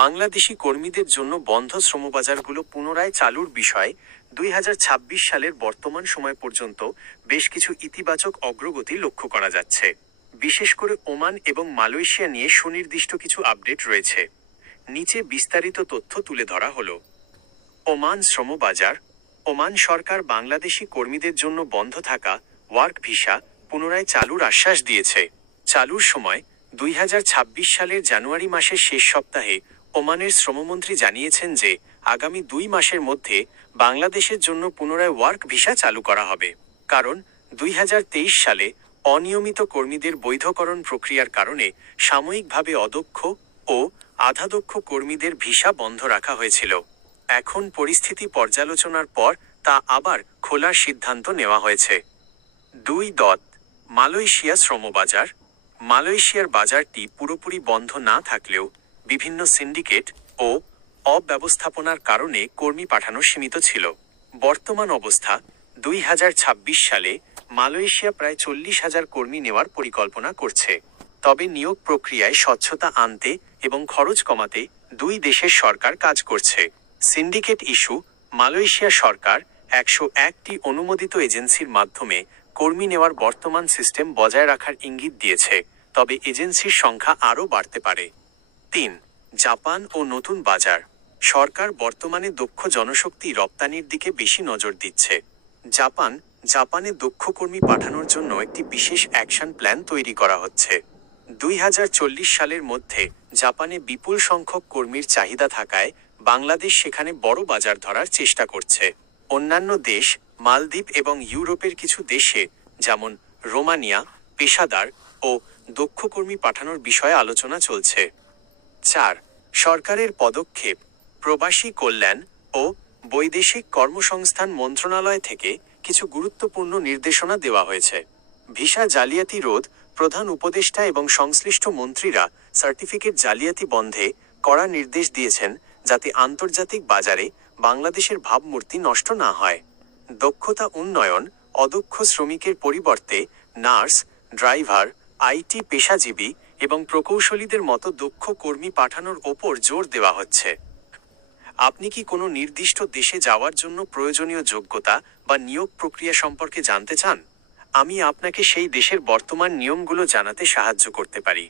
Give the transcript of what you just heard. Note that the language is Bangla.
বাংলাদেশি কর্মীদের জন্য বন্ধ শ্রমবাজারগুলো পুনরায় চালুর বিষয়ে 2026 সালের বর্তমান সময় পর্যন্ত বেশ কিছু ইতিবাচক অগ্রগতি লক্ষ্য করা যাচ্ছে। বিশেষ করে ওমান এবং মালয়েশিয়া নিয়ে সুনির্দিষ্ট কিছু আপডেট রয়েছে। নিচে বিস্তারিত তথ্য তুলে ধরা হলো। ওমান শ্রমবাজার। ওমান সরকার বাংলাদেশি কর্মীদের জন্য বন্ধ থাকা ওয়ার্ক ভিসা পুনরায় চালুর আশ্বাস দিয়েছে। চালুর সময় 2026 সালের জানুয়ারি মাসের শেষ সপ্তাহে ওমানের শ্রমমন্ত্রী জানিয়েছেন যে আগামী 2 মাসের মধ্যে বাংলাদেশের জন্য পুনরায় ওয়ার্ক ভিসা চালু করা হবে। কারণ 2023 সালে অনিয়মিত কর্মীদের বৈধকরণ প্রক্রিয়ার কারণে সাময়িকভাবে অদক্ষ ও আধাদক্ষ কর্মীদের ভিসা বন্ধ রাখা হয়েছিল। এখন পরিস্থিতি পর্যালোচনার পর তা আবার খোলার সিদ্ধান্ত নেওয়া হয়েছে। 2. মালয়েশিয়া শ্রমবাজার। মালয়েশিয়ার বাজারটি পুরোপুরি বন্ধ না থাকলেও বিভিন্ন সিন্ডিকেট ও অব্যবস্থাপনার কারণে কর্মী পাঠানো সীমিত ছিল। বর্তমান অবস্থা 2026 সালে মালয়েশিয়া প্রায় 40,000 কর্মী নেওয়ার পরিকল্পনা করছে। তবে নিয়োগ প্রক্রিয়ায় স্বচ্ছতা আনতে এবং খরচ কমাতে দুই দেশের সরকার কাজ করছে। Syndicate issue. মালয়েশিয়া সরকার 101টি অনুমোদিত এজেন্সির মাধ্যমে কর্মী নেওয়ার বর্তমান সিস্টেম বজায় রাখার ইঙ্গিত দিয়েছে, তবে এজেন্সির সংখ্যা আরও বাড়তে পারে। 3. জাপান ও নতুন বাজার। সরকার বর্তমানে দক্ষ জনশক্তি রপ্তানির দিকে বেশি নজর দিচ্ছে। জাপানে দক্ষ কর্মী পাঠানোর জন্য একটি বিশেষ অ্যাকশন প্ল্যান তৈরি করা হচ্ছে। 2040 সালের মধ্যে জাপানে বিপুল সংখ্যক কর্মীর চাহিদা থাকায় বাংলাদেশ সেখানে বড় বাজার ধরার চেষ্টা করছে। অন্যান্য দেশ, মালদ্বীপ এবং ইউরোপের কিছু দেশে যেমন রোমানিয়া পেশাদার ও দক্ষ কর্মী পাঠানোর বিষয়ে আলোচনা চলছে। 4. সরকারের পদক্ষেপ। প্রবাসী কল্যাণ ও বৈদেশিক কর্মসংস্থান মন্ত্রণালয় থেকে কিছু গুরুত্বপূর্ণ নির্দেশনা দেওয়া হয়েছে। ভিসা জালিয়াতি রোধ। প্রধান উপদেষ্টা এবং সংশ্লিষ্ট মন্ত্রীরা সার্টিফিকেট জালিয়াতি বন্ধে কড়া নির্দেশ দিয়েছেন, যাতে আন্তর্জাতিক বাজারে বাংলাদেশের ভাবমূর্তি নষ্ট না হয়। দক্ষতা উন্নয়ন। অদক্ষ শ্রমিকের পরিবর্তে নার্স, ড্রাইভার, আইটি পেশাজীবী এবং প্রকৌশলীদের মতো দক্ষ কর্মী পাঠানোর ওপর জোর দেওয়া হচ্ছে। আপনি কি কোনো নির্দিষ্ট দেশে যাওয়ার জন্য প্রয়োজনীয় যোগ্যতা বা নিয়োগ প্রক্রিয়া সম্পর্কে জানতে চান? আমি আপনাকে সেই দেশের বর্তমান নিয়মগুলো জানাতে সাহায্য করতে পারি।